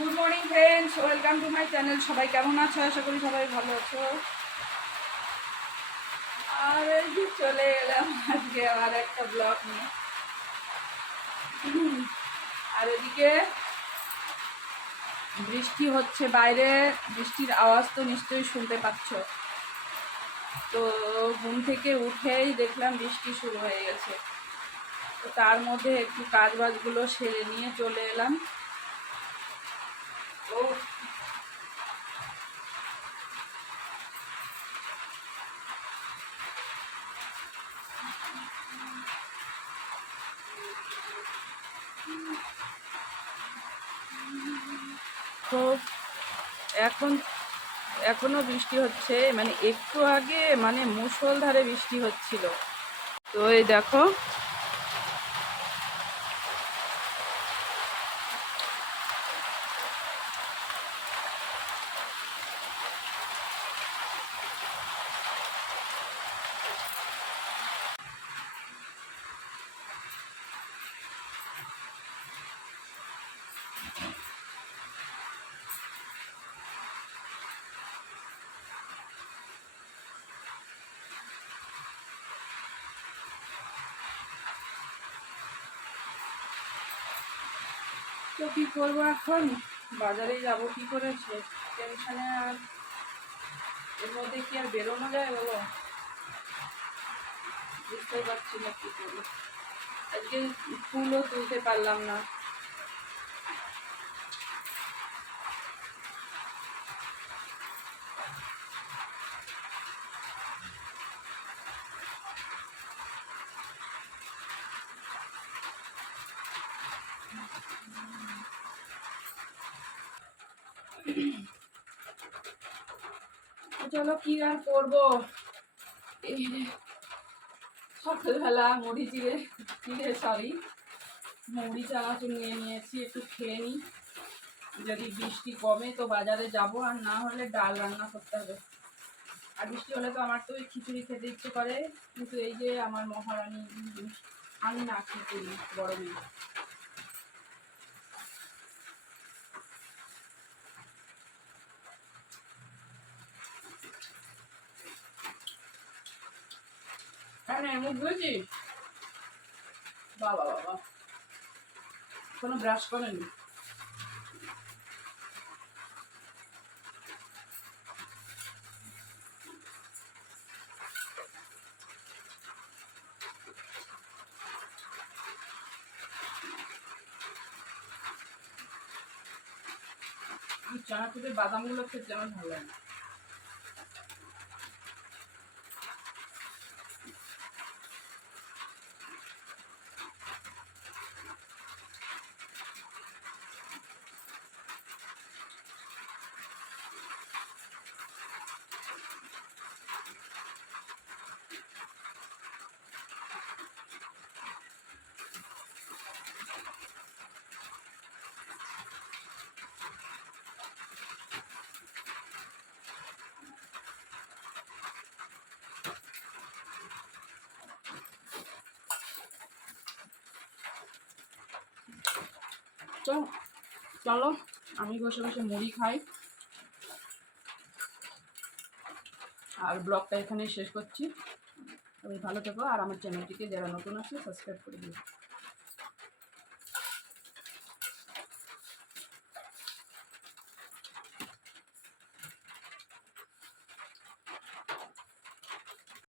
Good morning friends, welcome to my channel. সবাই কেমন আছো? আশা করি সবাই ভালো আছো। আর এই যে চলে এলাম আজকে আবার একটা ব্লগ নিয়ে। আর এদিকে বৃষ্টি হচ্ছে, বাইরে বৃষ্টির আওয়াজ তো নিশ্চয়ই শুনতে পাচ্ছ। তো ঘুম থেকে উঠেই দেখলাম বৃষ্টি শুরু হয়ে গেছে। তো তার মধ্যে একটু কাজ বাজগুলো সেরে নিয়ে চলে এলাম। ও তো এখন এখনো বৃষ্টি হচ্ছে, মানে একটু আগে মানে মুষলধারে বৃষ্টি হচ্ছিল। তো এই দেখো, তো কি করবো এখন, বাজারে যাব কি করে, সে টেনশনে আর এর মধ্যে কি আর বেরোনো যায় বাবা, বুঝতেই পারছি না কি করবো। আজকে ফুলও তুলতে পারলাম না। চলো কি আর করবো, এই সকালবেলা মুড়ি চানাচুর নিয়ে নিয়েছি, একটু খেয়ে নিই। যদি বৃষ্টি কমে তো বাজারে যাব, আর না হলে ডাল রান্না করতে হবে। আর বৃষ্টি হলে তো আমার তো খিচুড়ি খেতে ইচ্ছে করে, কিন্তু এই যে আমার মহারানী, আমি না খিচুড়ি গরমে। হ্যাঁ মুখ ধুয়েছি, বাবা বাবা কোনো ব্রাশ করেনি। চানাচুরের বাদামগুলো খেতে আমার ভালো লাগে। তো চলো আমি বসে বসে মুড়ি খাই, আর ব্লগটা এখানেই শেষ করছি। তুমি ভালো থেকো, আর আমার চ্যানেলটিকে যারা নতুন আছে সাবস্ক্রাইব করে দিও।